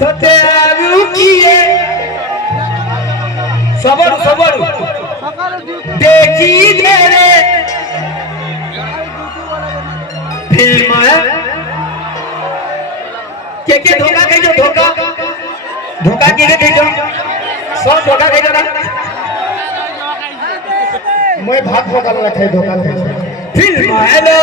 तो ते आगू किए सबर सबर देखी मेरे फिल्म के धोखा कह जो धोखा धोखा के कह जो सब धोखा कह जो ना मैं भात भोगाला रखे धोखा खाई फिल्म हेलो